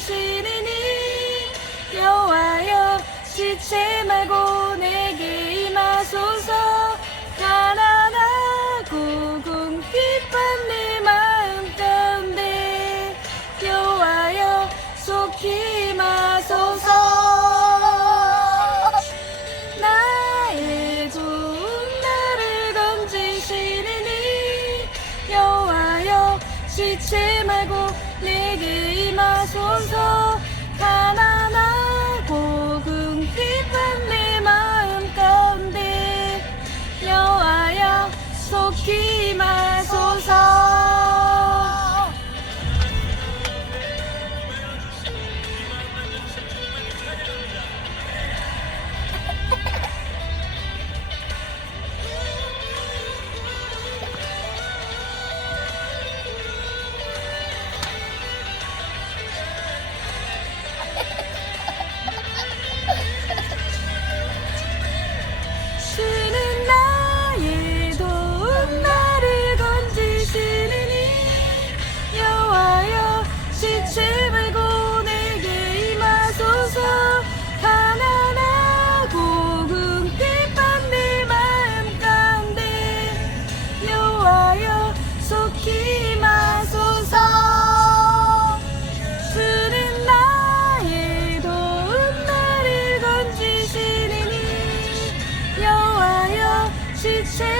당신은 이겨와요 지체 말고 지치 말고 리그의 마손서. 가나 change.